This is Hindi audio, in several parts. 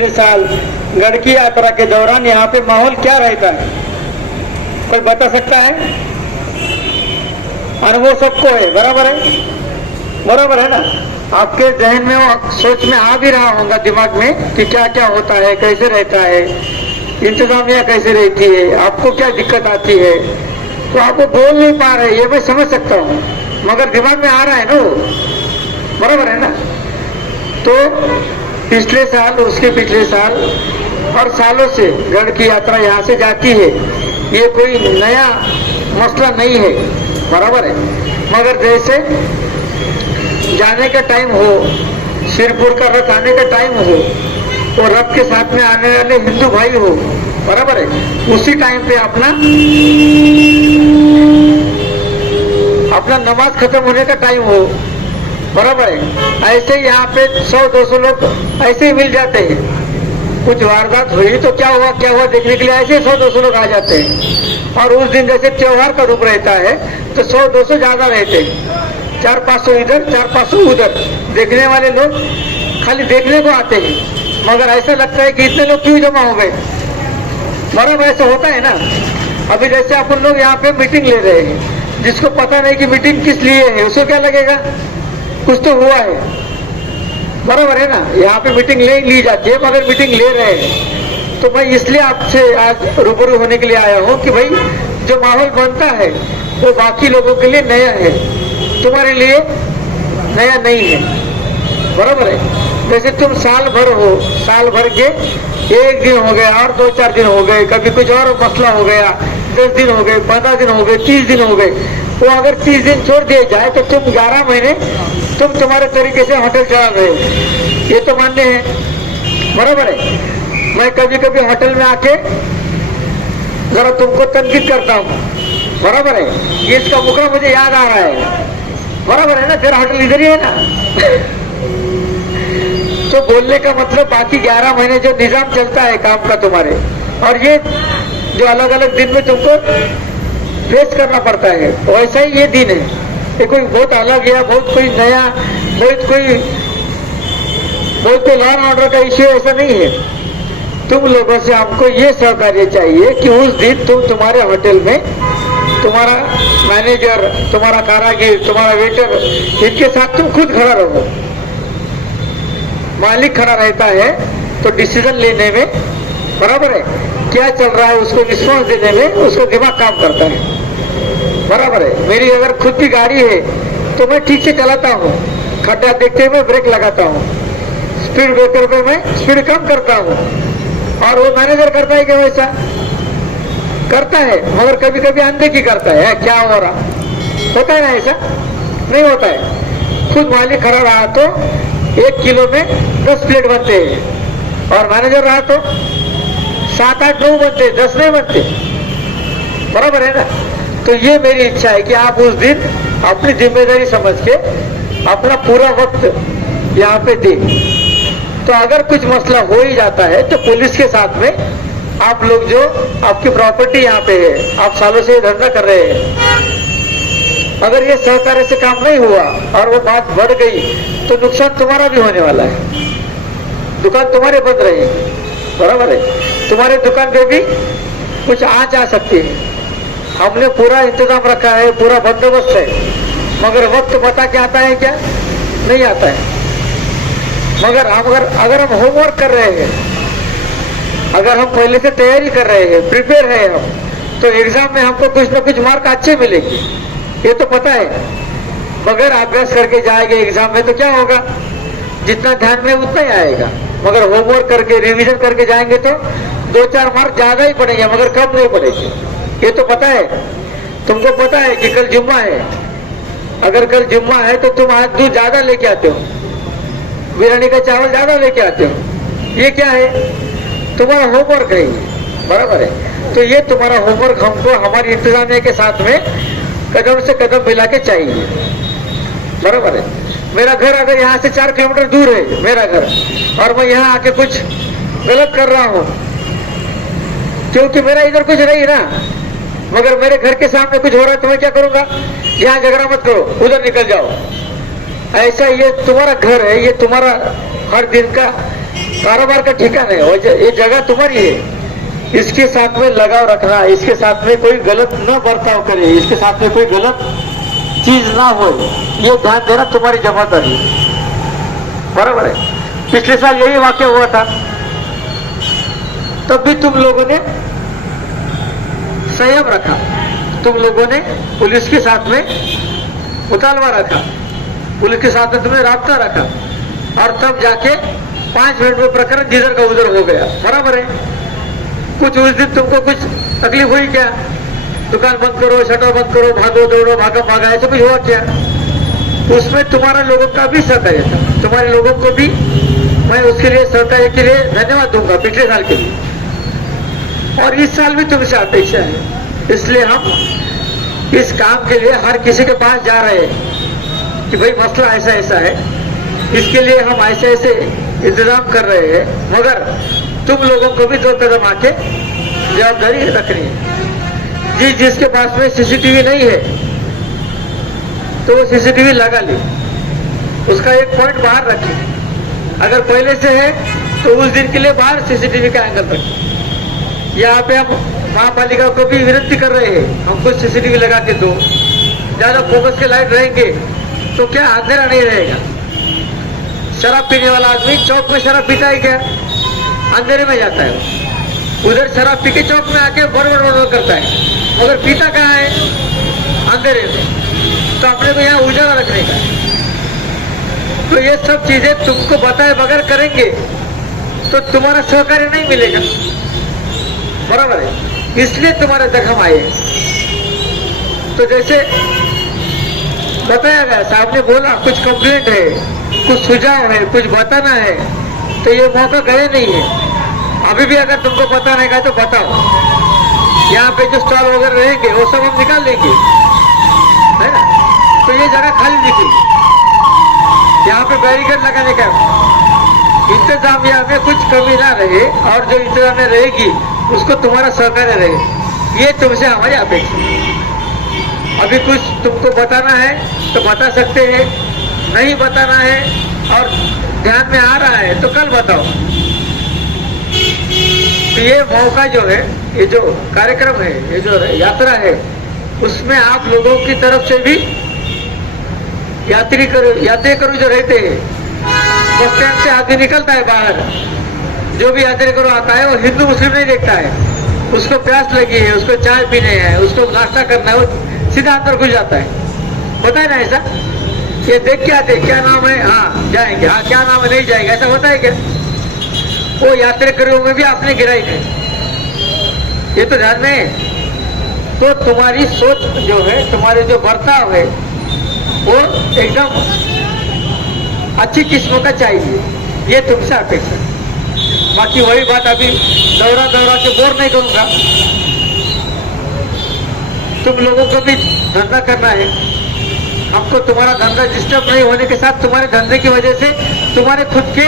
पिछले साल गढ़ की यात्रा के दौरान यहाँ पे माहौल क्या रहता है, कोई बता सकता है? अनुभव सबको है, बराबर है, बराबर है ना? आपके जहन में वो सोच में आ भी रहा होगा दिमाग में कि क्या क्या होता है, कैसे रहता है, इंतजामिया कैसे रहती है, आपको क्या दिक्कत आती है। तो आपको बोल नहीं पा रहे, ये मैं समझ सकता हूँ, मगर दिमाग में आ रहा है ना वो, बराबर है ना? तो पिछले साल, उसके पिछले साल और सालों से गढ़ की यात्रा यहाँ से जाती है, ये कोई नया मसला नहीं है, बराबर है। मगर जैसे जाने का टाइम हो, शिरपुर का रथ आने का टाइम हो, तो रथ के साथ में आने वाले हिंदू भाई हो, बराबर है, उसी टाइम पे अपना नमाज खत्म होने का टाइम हो, बराबर है। ऐसे ही यहाँ पे 100-200 लोग ऐसे ही मिल जाते हैं, कुछ वारदात हुई तो क्या हुआ देखने के लिए ऐसे 100-200 लोग आ जाते हैं। और उस दिन जैसे त्योहार का रूप रहता है तो 100-200 ज्यादा रहते हैं, 400-500 इधर, 400-500 उधर। देखने वाले लोग खाली देखने को आते हैं, मगर ऐसा लगता है कि इतने लोग क्यों जमा हो गए, बराबर ऐसा होता है ना। अभी जैसे अपन लोग यहाँ पे मीटिंग ले रहे हैं, जिसको पता नहीं कि मीटिंग किस लिए है, उसको क्या लगेगा, कुछ तो हुआ है, बराबर है ना। यहाँ पे मीटिंग ले ली जाती है, मगर मीटिंग ले रहे हैं। तो मैं इसलिए आपसे आज रूबरू होने के लिए आया हूँ कि भाई जो माहौल बनता है वो बाकी लोगों के लिए नया है, तुम्हारे लिए नया नहीं है, बराबर है। जैसे तुम साल भर हो, साल भर के एक दिन हो गया और 2-4 दिन हो गए, कभी कुछ और मसला हो गया, 10 दिन हो गए, 15 दिन हो गए, 30 दिन हो गए। तो अगर 30 दिन छोड़ दिए जाए तो तुम 11 महीने तुम तुम्हारे तरीके से होटल चला रहे हो, ये तो मान्य है, बराबर है। मैं कभी कभी होटल में आके जरा तुमको तनकीद करता हूँ, बराबर है, ये इसका मुखड़ा मुझे याद आ रहा है, बराबर है ना, तेरा होटल इधर ही है ना। तो बोलने का मतलब बाकी 11 महीने जो निजाम चलता है काम का तुम्हारे, और ये जो अलग अलग दिन में तुमको फेस करना पड़ता है, वैसा ही ये दिन है। ये कोई बहुत अलग या बहुत कोई नया, बहुत कोई लॉ एंड ऑर्डर का इश्यू ऐसा नहीं है। तुम लोगों से हमको ये सहकार्य चाहिए कि उस दिन तुम तुम्हारे होटल में तुम्हारा मैनेजर, तुम्हारा कारागिर, तुम्हारा वेटर, इनके साथ तुम खुद खड़ा रहो। मालिक खड़ा रहता है तो डिसीजन लेने में, बराबर है, क्या चल रहा है उसको रिस्पॉन्स देने में उसको दिमाग काम करता है, बराबर है। मेरी अगर खुद की गाड़ी है तो मैं ठीक से चलाता हूँ, खड्डा देखते हुए ब्रेक लगाता हूँ, स्पीड ब्रेकर पे मैं स्पीड कम करता हूँ, और वो मैनेजर करता है कि वैसा करता है, मगर कभी कभी अनदेखी करता है, क्या हो रहा होता है ना, ऐसा नहीं होता है। खुद मालिक खड़ा रहा तो 1 किलो में 10 प्लेट बनते हैं, और मैनेजर रहा तो 7-8-9 बनते, 10 नहीं बनते, बराबर है ना। तो ये मेरी इच्छा है कि आप उस दिन अपनी जिम्मेदारी समझ के अपना पूरा वक्त यहाँ पे दें। तो अगर कुछ मसला हो ही जाता है तो पुलिस के साथ में आप लोग, जो आपकी प्रॉपर्टी यहाँ पे है, आप सालों से धंधा कर रहे हैं, अगर ये सहकार्य से काम नहीं हुआ और वो बात बढ़ गई तो नुकसान तुम्हारा भी होने वाला है, दुकान तुम्हारे बंद रहेगी, बराबर है। तुम्हारे दुकान पे भी कुछ आंच आ सकती है। हमने पूरा इंतजाम रखा है, पूरा बंदोबस्त है, मगर वक्त बता के आता है क्या, नहीं आता है। मगर अगर हम होमवर्क कर रहे हैं, अगर हम पहले से तैयारी कर रहे हैं, प्रिपेयर है हम, तो एग्जाम में हमको कुछ ना कुछ मार्क अच्छे मिलेंगे, ये तो पता है। मगर अभ्यास करके जाएंगे एग्जाम में तो क्या होगा, जितना ध्यान में उतना ही आएगा। मगर होमवर्क करके, रिवीजन करके जाएंगे तो 2-4 मार्क ज्यादा ही पड़ेंगे, मगर कम नहीं पड़ेंगे, ये तो पता है। तुमको पता है कि कल जुम्मा है, अगर कल जुम्मा है तो तुम आज दूध ज्यादा लेके आते हो, बिरयानी का चावल ज्यादा लेके आते हो, ये क्या है, तुम्हारा होमवर्क है, बराबर है। तो ये तुम्हारा होमवर्क हमको हमारी इंतजामिया के साथ में कदम से कदम मिला के चाहिए, बराबर है। मेरा घर अगर यहाँ से 4 किलोमीटर दूर है मेरा घर, और मैं यहाँ आके कुछ गलत कर रहा हूँ, क्योंकि मेरा इधर कुछ नहीं ना, मगर मेरे घर के सामने कुछ हो रहा है तो मैं क्या करूंगा, यहाँ झगड़ा मत करो, उधर निकल जाओ। ऐसा ये तुम्हारा घर है, ये तुम्हारा हर दिन का कारोबार का ठिकाना है, ये जगह तुम्हारी है। इसके साथ में लगाव रखना, इसके साथ में कोई गलत न बर्ताव करे, इसके साथ में कोई गलत चीज ना हो, ये ध्यान देना तुम्हारी जवाबदारी है। बराबर है। पिछले साल यही वाक्य हुआ था, तब भी तुम लोगों ने संयम रखा, तुम लोगों ने पुलिस के साथ में मुतालबा रखा, पुलिस के साथ में तुमने राब्ता रखा, और तब जाके 5 मिनट में प्रकरण जिधर का उधर हो गया। बराबर है। कुछ उस दिन तुमको कुछ तकलीफ हुई क्या? दुकान बंद करो, शटर बंद करो, भागो दौड़ो, भागा भागा, ऐसा कुछ हुआ क्या? उसमें तुम्हारा लोगों का भी सहकार्य था, तुम्हारे लोगों को भी मैं उसके लिए सहकार्य के लिए धन्यवाद दूंगा पिछले साल के लिए, और इस साल भी तुमसे अपेक्षा है। इसलिए हम इस काम के लिए हर किसी के पास जा रहे हैं कि भाई मसला ऐसा ऐसा है, इसके लिए हम ऐसे ऐसे इंतजाम कर रहे हैं, मगर तुम लोगों को भी 2 कदम आके जवाबदारी रखनी है। जिसके पास में सीसीटीवी नहीं है तो वो सीसीटीवी लगा ले, उसका एक पॉइंट बाहर रखे। अगर पहले से है तो उस दिन के लिए बाहर सीसीटीवी का एंगल रखें। यहाँ पे हम महापालिका को भी विनती कर रहे हैं, हमको सीसीटीवी लगा के दो। ज्यादा फोकस के लाइट रहेंगे तो क्या अंधेरा नहीं रहेगा। शराब पीने वाला आदमी चौक में शराब पीता है क्या? अंधेरे में जाता है, उधर शराब पी के चौक में आके बड़बड़ करता है, मगर पीता कहाँ है? अंधेरे में। तो अपने को यहाँ उजाला रखने का। तो ये सब चीजें तुमको बताए बगैर करेंगे तो तुम्हारा सहकार्य नहीं मिलेगा। बराबर है। इसलिए तुम्हारे तक हम आए। तो जैसे बताया गया, साहब ने बोला कुछ कंप्लेंट है, कुछ सुझाव है, कुछ बताना है, तो ये मौका गए नहीं है। अभी भी अगर तुमको पता रहेगा तो बताओ। यहाँ पे जो स्टॉल वगैरह रहेंगे वो सब हम निकाल लेंगे, है ना? तो ये जगह खाली दिखेगी, यहाँ पे बैरिकेड लगाने का इंतजामिया में कुछ कमी ना रहे, और जो इंतजामिया रहेगी उसको तुम्हारा सहकार्य रहे, ये तुमसे हमारी अपेक्षा है। अभी कुछ तुमको बताना है तो बता सकते हैं, नहीं बताना है और ध्यान में आ रहा है तो कल बताओ। तो ये मौका जो है, ये जो कार्यक्रम है, ये जो यात्रा है, उसमें आप लोगों की तरफ से भी यात्री करो जो रहते हैं, बस स्टैंड से आदमी निकलता है बाहर, जो भी यात्री करो आता है वो हिंदू मुस्लिम नहीं देखता है, उसको प्यास लगी है, उसको चाय पीने है, उसको नाश्ता करना है, वो सीधा अंदर घुस जाता है। होता है ना ऐसा? ये देख के आते क्या नाम है, हाँ जाएंगे, हाँ क्या नाम है, नहीं जाएंगे, ऐसा होता है क्या? वो यात्रियों में भी अपने गिराई है, ये तो ध्यान में है। तो तुम्हारी सोच जो है, तुम्हारे जो बर्ताव है, वो एकदम अच्छी किस्म का चाहिए, ये तुमसे अपेक्षा है। बाकी वही बात, अभी दौरा के बोर नहीं करूंगा। तुम लोगों को भी धंधा करना है, हमको तुम्हारा धंधा डिस्टर्ब नहीं होने के साथ तुम्हारे धंधे की वजह से तुम्हारे खुद के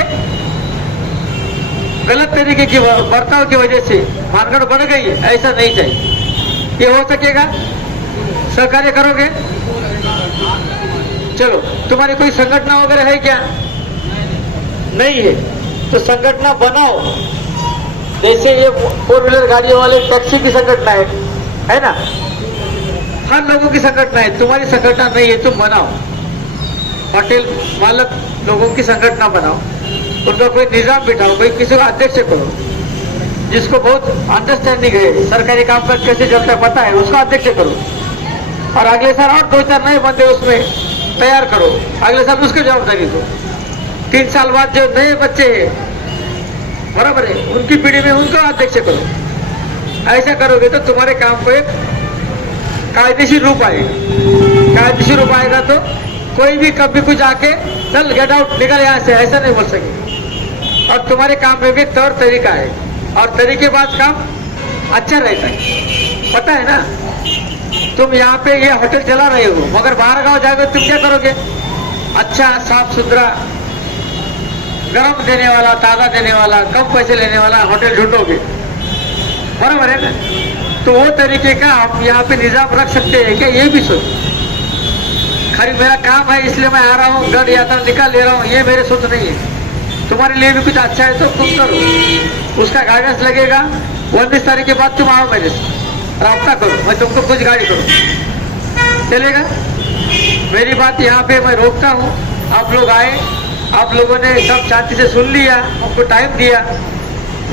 गलत तरीके की बर्ताव की वजह से मानगढ़ बढ़ गई है, ऐसा नहीं चाहिए। ये हो सकेगा? सहकार्य करोगे? चलो, तुम्हारी कोई संगठन वगैरह है क्या? नहीं है तो संगठन बनाओ। जैसे ये 4 व्हीलर गाड़ियों वाले टैक्सी की संगठन है ना? हर लोगों की संगठन है, तुम्हारी संगठन नहीं है, तुम बनाओ। होटल मालक लोगों की संगठन बनाओ, उनका कोई निजाम बिठाओ, कोई किसी को अध्यक्ष करो, जिसको बहुत अंडरस्टैंडिंग है, सरकारी काम का कैसे चलता पता है, उसका अध्यक्ष करो। और अगले साल और 2-4 नए बंदे उसमें तैयार करो, अगले साल उसकी जवाबदारी दो। 3 साल बाद जो नए बच्चे हैं, बराबर है, उनकी पीढ़ी में उनको अध्यक्ष करो। ऐसा करोगे तो तुम्हारे काम को एक कायदेशीर रूप आएगा। कायदेशीर रूप आएगा तो कोई भी कभी कुछ आके चल गेट आउट, निकल यहाँ से, ऐसा नहीं बोल सके। और तुम्हारे काम में भी तौर तरीका है, और तरीके बाद काम अच्छा रहता है। पता है ना, तुम यहाँ पे ये होटल चला रहे हो, मगर बाहर गांव जाओगे तुम क्या करोगे? अच्छा साफ सुथरा, गरम देने वाला, ताजा देने वाला, कम पैसे लेने वाला होटल ढूंढोगे, बराबर है ना? तो वो तरीके का आप यहाँ पे निजाम रख सकते हैं क्या? ये भी सोच। खाली मेरा काम है इसलिए मैं आ रहा हूँ, गढ़ यात्रा निकाल ले रहा हूँ, ये मेरे सोच नहीं है। तुम्हारे लिए भी कुछ अच्छा है तो तुम करो, उसका गाइडेंस लगेगा। 19 तारीख के बाद तुम आओ मेरे से रास्ता करो, मैं तुमको कुछ गाड़ी करूँ, चलेगा? मेरी बात यहाँ पे मैं रोकता हूँ। आप लोग आए, आप लोगों ने सब शांति से सुन लिया, हमको टाइम दिया,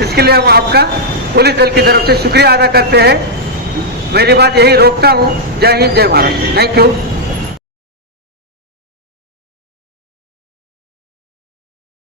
इसके लिए हम आपका पुलिस दल की तरफ से शुक्रिया अदा करते हैं। मेरी बात यही रोकता हूँ। जय हिंद, जय महाराष्ट्र। Thank you.